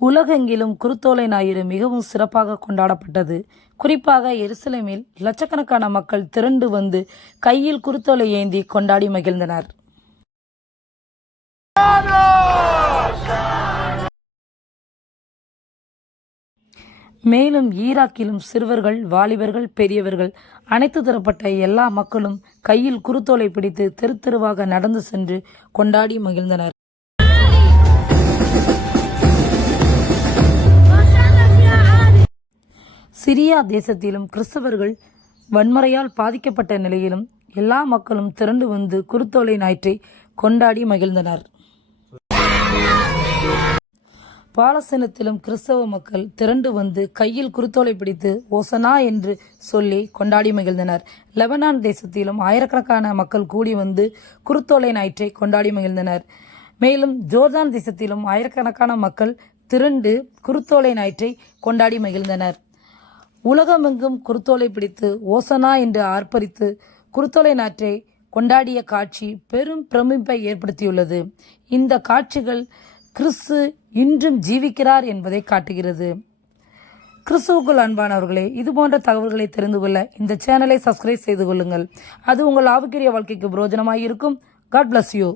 உலகெங்கிலும் குருத்தோலை ஞாயிறு மிகவும் சிறப்பாக கொண்டாடப்பட்டது. குறிப்பாக எருசலேமில் லட்சக்கணக்கான மக்கள் திரண்டு வந்து கையில் குருத்தோலை ஏந்தி கொண்டாடி மகிழ்ந்தனர். மேலும் ஈராக்கிலும் சிறுவர்கள் வாலிபர்கள் பெரியவர்கள் அனைத்து தரப்பட்ட எல்லா மக்களும் கையில் குருத்தோலை பிடித்து தெரு தெருவாக நடந்து சென்று கொண்டாடி மகிழ்ந்தனர். சிரியா தேசத்திலும் கிறிஸ்தவர்கள் வன்முறையால் பாதிக்கப்பட்ட நிலையிலும் எல்லா மக்களும் திரண்டு வந்து குருத்தோலை ஞாயிற்றை கொண்டாடி மகிழ்ந்தனர். பாலஸ்தீனத்திலும் கிறிஸ்தவ மக்கள் திரண்டு வந்து கையில் குருத்தோலை பிடித்து ஓசனா என்று சொல்லி கொண்டாடி மகிழ்ந்தனர். லெபனான் தேசத்திலும் ஆயிரக்கணக்கான மக்கள் கூடி வந்து குருத்தோலை ஞாயிற்றை கொண்டாடி மகிழ்ந்தனர். மேலும் ஜோர்தான் தேசத்திலும் ஆயிரக்கணக்கான மக்கள் திரண்டு குருத்தோலை ஞாயிற்றை கொண்டாடி மகிழ்ந்தனர். உலகமெங்கும் குருத்தோலை பிடித்து ஓசனா என்று ஆர்ப்பரித்து குருத்தோலை நாற்றை கொண்டாடிய காட்சி பெரும் பிரமிப்பை ஏற்படுத்தியுள்ளது. இந்த காட்சிகள் கிறிஸ்து இன்றும் ஜீவிக்கிறார் என்பதை காட்டுகிறது. கிறிஸ்துவுக்குள் அன்பானவர்களே இது போன்ற தகவல்களை தெரிந்து கொள்ள இந்த சேனலை சப்ஸ்கிரைப் செய்து கொள்ளுங்கள். அது உங்கள் ஆவுக்கிரிய வாழ்க்கைக்கு பிரயோஜனமாக இருக்கும். God bless you